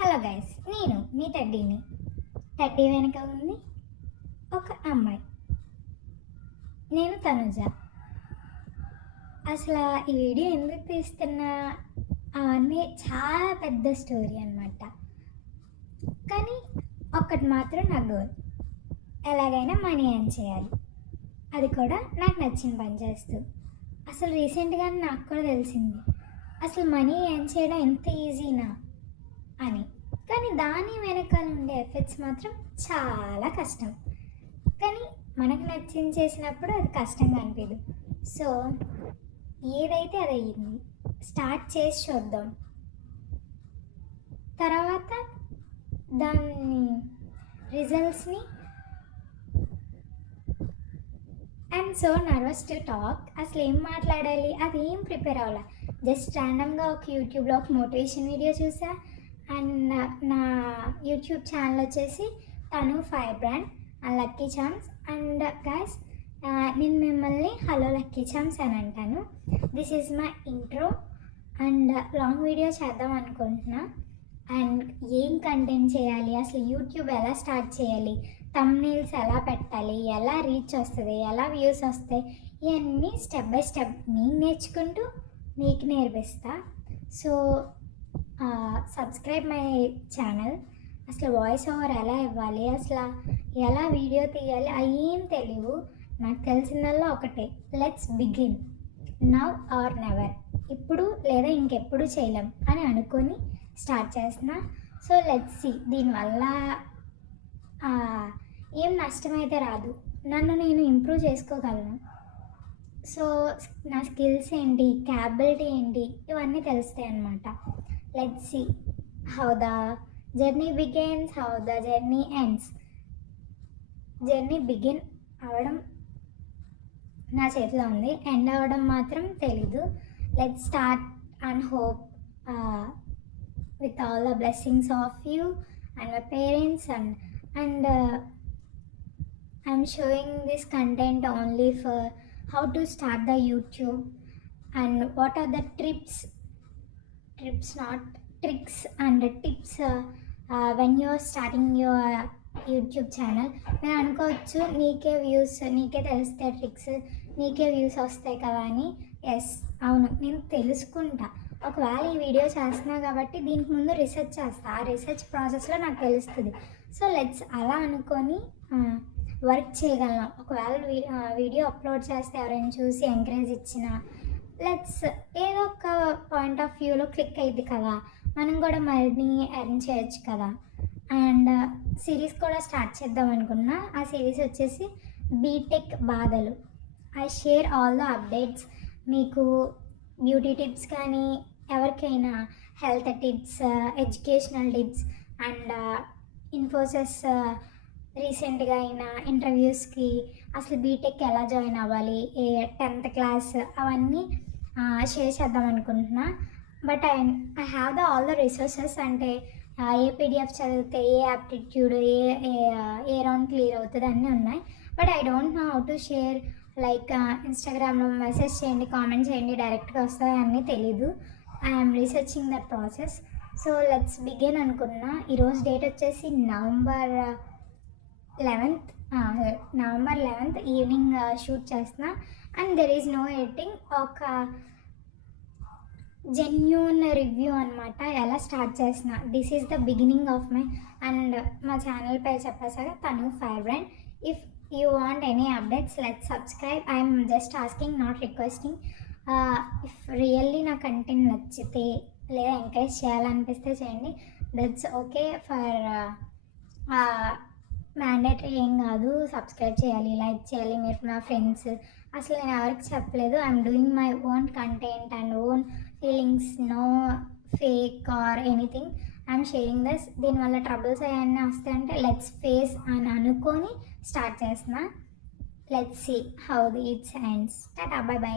Hello guys, నేను మీ టడ్డీని. Teddy వెనక ఉంది ఒక అమ్మాయి. నేను తనుజ. అసలు ఈ వీడియో ఎందుకు తీస్తున్నా అవన్నీ చాలా పెద్ద స్టోరీ అన్నమాట. కానీ ఒక్కటి మాత్రం నా గోల్, ఎలాగైనా మనీ ఎర్న్ చేయాలి. అది కూడా నాకు నచ్చిన పని చేస్తూ. అసలు రీసెంట్గా నాకు కూడా తెలిసింది అసలు మనీ ఎర్న్ చేయడం ఎంత ఈజీనా అని. కానీ దాని వెనకాల ఉండే ఎఫెక్ట్స్ మాత్రం చాలా కష్టం. కానీ మనకు నచ్చింది చేసినప్పుడు అది కష్టంగా అనిపించదు. సో ఏదైతే అది అయ్యింది, స్టార్ట్ చేసి చూద్దాం. తర్వాత దాన్ని రిజల్ట్స్ని I'm so nervous to talk. అసలు ఏం మాట్లాడాలి అది ఏం ప్రిపేర్ అవ్వాలి. జస్ట్ ర్యాండమ్గా ఒక యూట్యూబ్లో ఒక మోటివేషన్ వీడియో చూసా. అండ్ నా యూట్యూబ్ ఛానల్ వచ్చేసి తను fire brand and lucky champs. And guys, నేను మిమ్మల్ని హలో లక్కీ ఛామ్స్ అని అంటాను. This is my intro. And long video చేద్దాం అనుకుంటున్నా. అండ్ ఏం కంటెంట్ చేయాలి, అసలు యూట్యూబ్ ఎలా స్టార్ట్ చేయాలి, థంబ్నెయిల్స్ ఎలా పెట్టాలి, ఎలా రీచ్ వస్తుంది, ఎలా వ్యూస్ వస్తాయి, ఇవన్నీ స్టెప్ బై స్టెప్ నేను నేర్చుకుంటూ మీకు నేర్పిస్తా. So subscribe my channel. అసలు వాయిస్ ఓవర్ ఎలా ఇవ్వాలి, అసలు ఎలా వీడియో తీయాలి అవి ఏం తెలియవు. నాకు తెలిసిందల్లా ఒకటే, let's begin now or never. ఇప్పుడు లేదా ఇంకెప్పుడు చేయలేం అని అనుకొని స్టార్ట్ చేస్తున్నా. So let's see. దీనివల్ల ఏం నష్టమైతే రాదు, నన్ను నేను ఇంప్రూవ్ చేసుకోగలను. సో నా స్కిల్స్ ఏంటి, క్యాపబిలిటీ ఏంటి, ఇవన్నీ తెలుస్తాయి అన్నమాట. Let's see how the journey begins, how the journey ends. Journey begin అవ్వడం నా చేతిలో ఉంది, ఎండ్ అవ్వడం మాత్రం తెలీదు. Let's start and hope with all the blessings of you and my parents. And I'm showing this content only for how to start the YouTube and what are the trips not tricks and tips when you're starting your YouTube channel. నేను అనుకోవచ్చు నీకే views, నీకే తెలిస్తే tricks, నీకే views వస్తాయి కదా అని. Yes, అవును, నేను తెలుసుకుంటా. ఒకవేళ ఈ వీడియో చేస్తున్నా కాబట్టి దీనికి ముందు రీసెర్చ్ చేస్తా, ఆ రీసెర్చ్ ప్రాసెస్లో నాకు తెలుస్తుంది. సో లెట్స్ అలా అనుకొని వర్క్ చేయగలను. ఒకవేళ వీడియో అప్లోడ్ చేస్తే ఎవరైనా చూసి ఎంకరేజ్ ఇచ్చినా లెట్స్ ఏదో ఒక పాయింట్ ఆఫ్ వ్యూలో క్లిక్ అయ్యింది కదా, మనం కూడా మనీ ఎర్న్ చేయొచ్చు కదా. అండ్ సిరీస్ కూడా స్టార్ట్ చేద్దాం అనుకున్నా. ఆ సిరీస్ వచ్చేసి బీటెక్ బాధలు. I share all the updates. మీకు బ్యూటీ టిప్స్ కానీ, ఎవరికైనా health tips, educational tips and Infosys రీసెంట్గా అయిన ఇంటర్వ్యూస్కి అసలు బీటెక్ ఎలా జాయిన్ అవ్వాలి, 10th క్లాస్ అవన్నీ షేర్ చేద్దాం అనుకుంటున్నా. But I have the all the resources. అంటే ఏ పీడిఎఫ్ చదివితే ఏ యాప్టిట్యూడ్, ఏ రౌండ్ క్లియర్ అవుతుంది అన్నీ ఉన్నాయి. But I don't know how to share. Like ఇన్స్టాగ్రామ్లో మెసేజ్ చేయండి, కామెంట్ చేయండి, డైరెక్ట్గా వస్తాయి అన్నీ తెలీదు. I'm researching that process. So let's begin అనుకున్నా. ఈరోజు డేట్ వచ్చేసి నవంబర్ 11th ఈవినింగ్ షూట్ చేస్తున్నా. And there is no editing. ఒక జెన్యూన్ రివ్యూ అనమాట, ఎలా స్టార్ట్ చేసిన. This is the beginning of my. And మా ఛానల్ పేరు చెప్పేసాక తను fire brand. If you want any updates, let's subscribe. I am just asking, not requesting. If really నా content నచ్చితే లేదా ఎంకరేజ్ చేయాలనిపిస్తే చేయండి. That's okay. ఫర్ మ్యాండేటరీ ఏం కాదు. Subscribe చేయాలి, లైక్ చేయాలి, మీరు నా ఫ్రెండ్స్. అసలు నేను ఎవరికి చెప్పలేదు. I'm doing my own content and own feelings, no fake or anything. I'm sharing this. దీనివల్ల ట్రబుల్స్ అవన్నీ వస్తాయంటే లెట్స్ ఫేస్ అని అనుకొని స్టార్ట్ చేస్తున్నా. Let's see how it's ends. Tata, bye by.